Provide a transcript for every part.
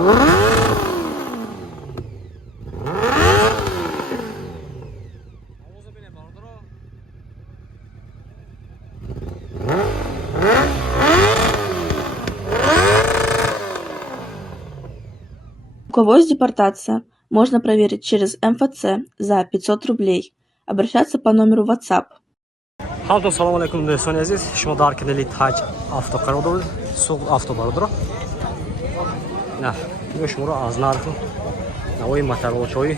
У кого есть депортация, можно проверить через МФЦ за 500 рублей. Обращаться по номеру WhatsApp. Hamdon salam alaikum do'stlar aziz. Shuma dar kanali Taj avto qaror bo'ldi. Suv avto barodar. Na, yoshmura az narxi. Navoiy motorolchoy.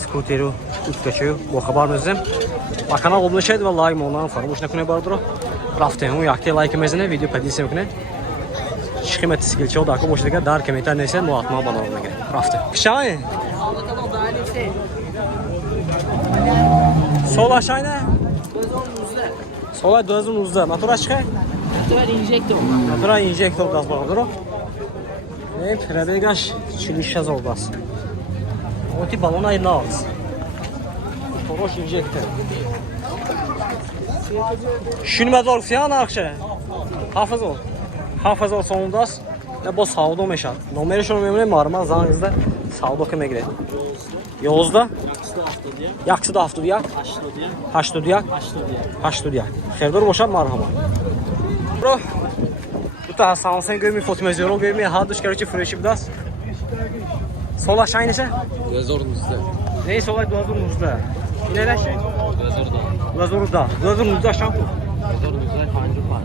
Skuteru, utkachoy. Bu xabar bizim. Va kanal obunashaydi va like mollarni farmosh nakunay barodar. Raftem u yakta like mezine video podisiya kunay. Shqimat skilchov da ko boshlaga dar komentar nesa muatma barodar. Raftem. Qishay. Sol aşağıya. Sola dözün uzda. Motor açık. Motor injektor gaz bağlıdır o. Ve prebegaş çilişaz olmaz. O tip balon ayırla alız. Motor injektör. Şünmez ol fiyan akşe. Hafız ol. Hafız ol sonundaz. Ne bu sağda meşat. Numara şunu memnun marmaz zanızda sağda kime girer. Yolda. Yaxşı da hafta diyak. Haşlı diyak. Haşlı diyak. Xerdor boşam marhama. Bro. Bu da Samsung görmüyor, fotomezyor görmüyor. Hard disk karıcı fresh bidas. Sol aşağı inese? Glazorunuzda. Ne sol glazorunuzda? İneler şey? Glazorda. Glazorunuzda aşağı mı? Glazorunuzda pancu pan.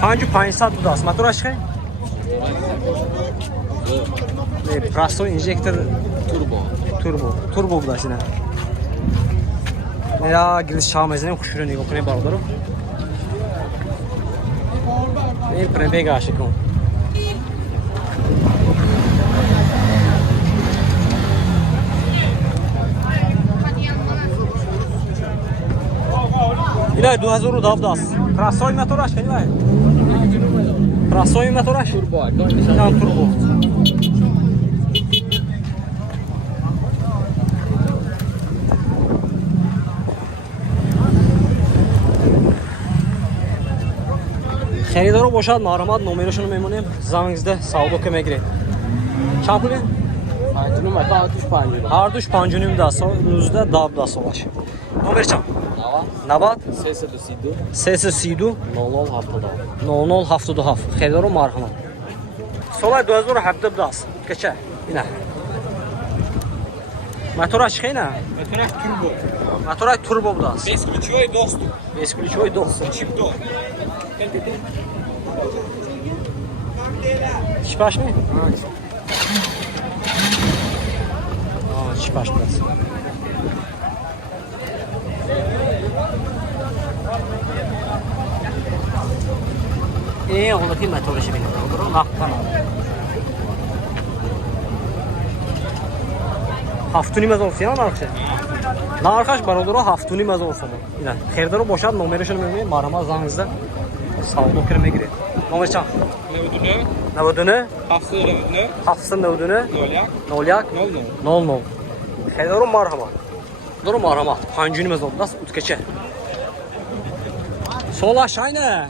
Pancu pansat bidas. Motor aşağı? Ne? Prasto injektör turbo bidas yine. Ya giriş şamezine kuşurun yok ne bağlıdır o. Ne prebega aşıkım. İlay 2000 davdas. Krasoy motor aşk İlay. Krasoy motor aşk. Turbo. Yan turbo. Xeridorı boşaltma, aramadı numara şunu memnunum. Zanınızda sağda kömək girin. Çapılı? Pancunum var, harduş pancunum. Harduş pancunum da, sonunuzda dab da solaş. Numara çap? Nabat? Sesi Sidu? 00 haftada haf. Xeridorı marhama. Solay 2000 haftada das. Keçə. Yine. Motor açıq yine? Motor turbo das. Бесключевой доступ. Бесключевой достуp. Чип-до. Çipaş mı? Çipaş biraz. Onu ki motor işi benim. Haftuni mez olsun ya arkadaşlar. Narxaş barodur o haftuni mez olsun. Yine. Xeridorı boşalt numara şunu memnun marama zanınızda. Sağlık kireme girer. Numara çal. Navodunu? Hafsın navodunu? Nolyak? 00. Xeridorun marhama. Xeridorun marhama. Pancuni mez oldu. Nasıl utkeçe? Sol aşağı ne?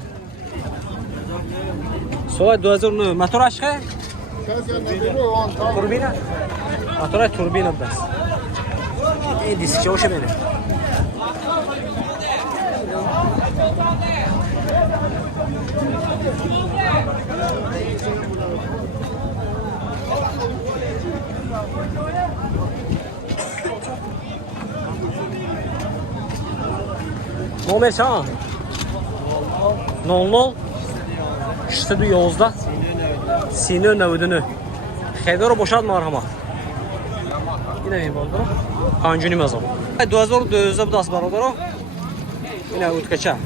Sol 2000 motor aşağı? Turbina? Motor turbina bas. Diskçe hoşa beni. Nomer çağın. 00 İşte yolda. Sinir növdünü. Xeridorı boşaltma marhama. Yine mi oldu? Pancuni mezal. 2000 bu das barodar o. Yine utkaça.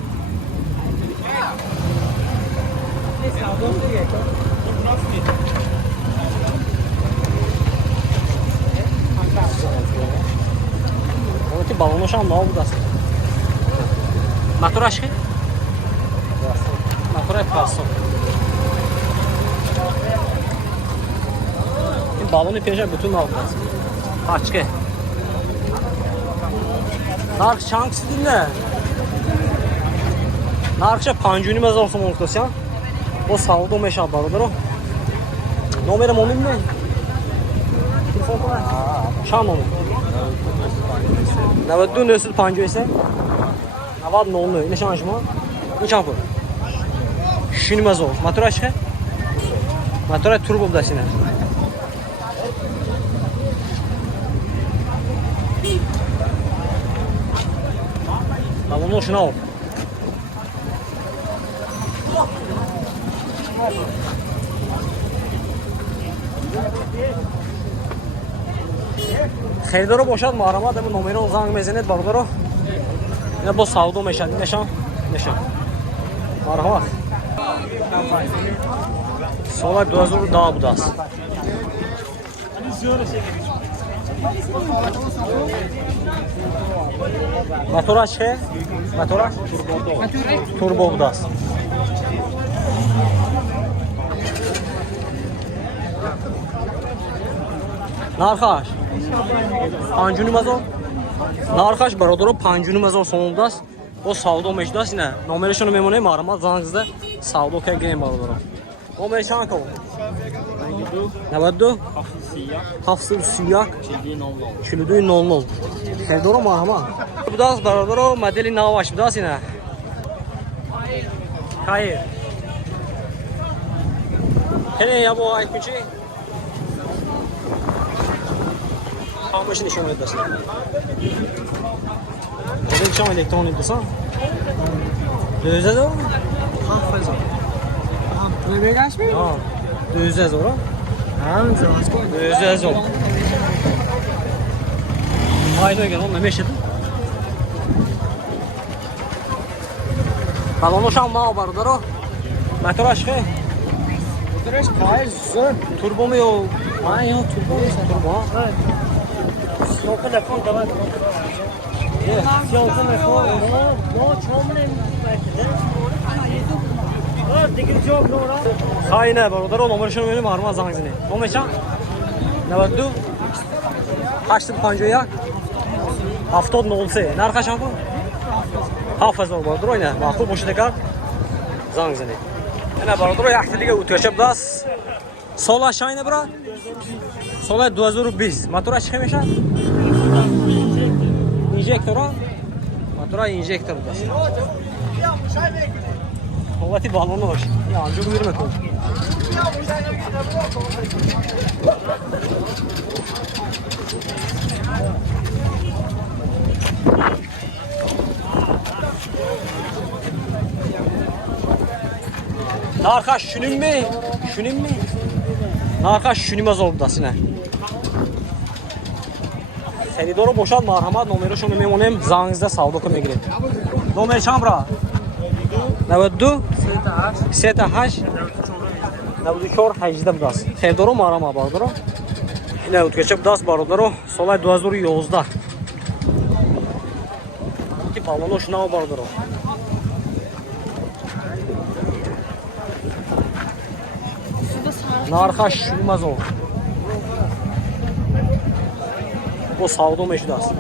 O ki balonuşan da bu das. Motor aşkı? Motor paso. Balonu pejə bütün aldılar. Açıq. Narx çanksı dinlə. Narxça pancuni məz olsun ortasyan. O saldı o meşabalıdır o. номер момин не телефон кунай шам номер 92 953 90 нишон шумо нишон пул шинмазо мотора чиқе мотора турбо будасина балоно шунав خریدارو باشد محرمات اما نمره رو زنگ میزنید بردارو اینا با سودو میشد نشان محرمات سال 2010 بوده است موتورش چه؟ موتورش توربو بوده است нархаш 5000 нархаш бародаро 5000 сом будаст бо савдо мешудааст ина номерашоно мемонем маърамат занг зада савдо кардем бародаро номер чанд ко 92 731 4200 хердоро маърамат будааст бародаро модели наваш будааст ина хайр хене ябо айкучи خاموش نشون میده دست. این چه الکترونیک دستان؟ 2000 حافظ. نمیگاش می؟ آه. 2000 هم زمانش کن. 2000 های دیگه اون نمیشه. بالونش هم ما بردارو. موتورش که؟ موتورش پای زور. توربو میو. ما یا توربو شو تلفن داد. شو تلفن. نه چهارم دیگه جواب نورا. خاینه برادر نمرشون میگم محرم زنگ زنی. نمره چند؟ 92 851 7003 نرخش هم کن. حافظ برادر اینه. معقول باشه دیگر زنگ زنی. اینه برادر یک دیگه اوتوچپ دست. سالش اینه برات. سال 2020 موتورش چی میشه؟ اینجکتورا موتورا اینجکتور بس قوتی بالون باشه یا انجام میرم کن narxaş şununmi narxaş şunimaz oldu ne خریدارو باشد مرحمت نمرشون رو میمونیم زنگ زده سودا کن میگیریم نمر چند برا 92 38 94 18 بداست خریدارو مرحمت باردارو اینه اوتکچپ داست باردارو سال 2011 تی بالونش نو باردارو нархаш шумазо бо савдо мешудааст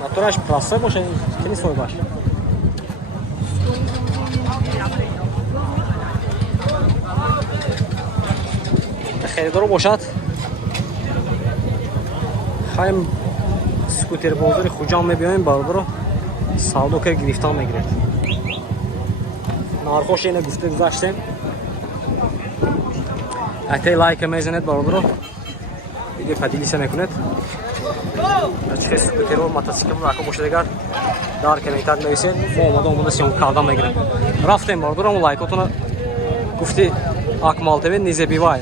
мотораш простой бошад чини сой баш خریدارو бошад хаем скутербозари хуҷам мебиёем бародаро савдо кар гирифтан мегиред нархош ина гуфта гузаштем اتای لایک میزنید برادرو ویدیو پادیلیسه میکنید چه سکوتر و موتورسیکل رو اکو باشه دیگر در کامنتار نویسید ما اومدم سیون کردم میگیریم رفتیم برادرو لایکاتون گفتی اکمال تv نیزه بیوای